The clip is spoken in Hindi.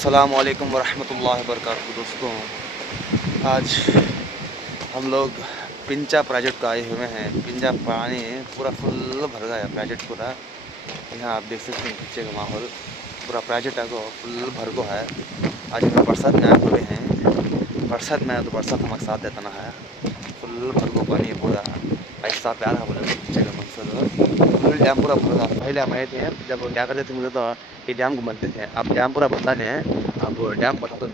अस्सलाम वालेकुम वरहमतुल्लाहि वबरकातुहू। दोस्तों, आज हम लोग पिंचा प्रोजेक्ट को आए हुए हैं। पिंचा पानी पूरा फुल भर गया है प्रोजेक्ट पूरा। यहाँ आप देख सकते हैं पीछे का माहौल पूरा प्रोजेक्ट को फुल भर को है। आज हम बरसात में आए हुए हैं। बरसात में आए तो बरसात हमारे साथ देता ना है। फुल भर को पानी है पूरा ऐसा प्यारा बोले पीछे का मंजर फुल डैम पूरा भर गया। पहले हम आए थे जब क्या करते थे मुझे तो ये डैम घूमते थे। अब डैम पूरा भरता नहीं है। अब डैम बता तो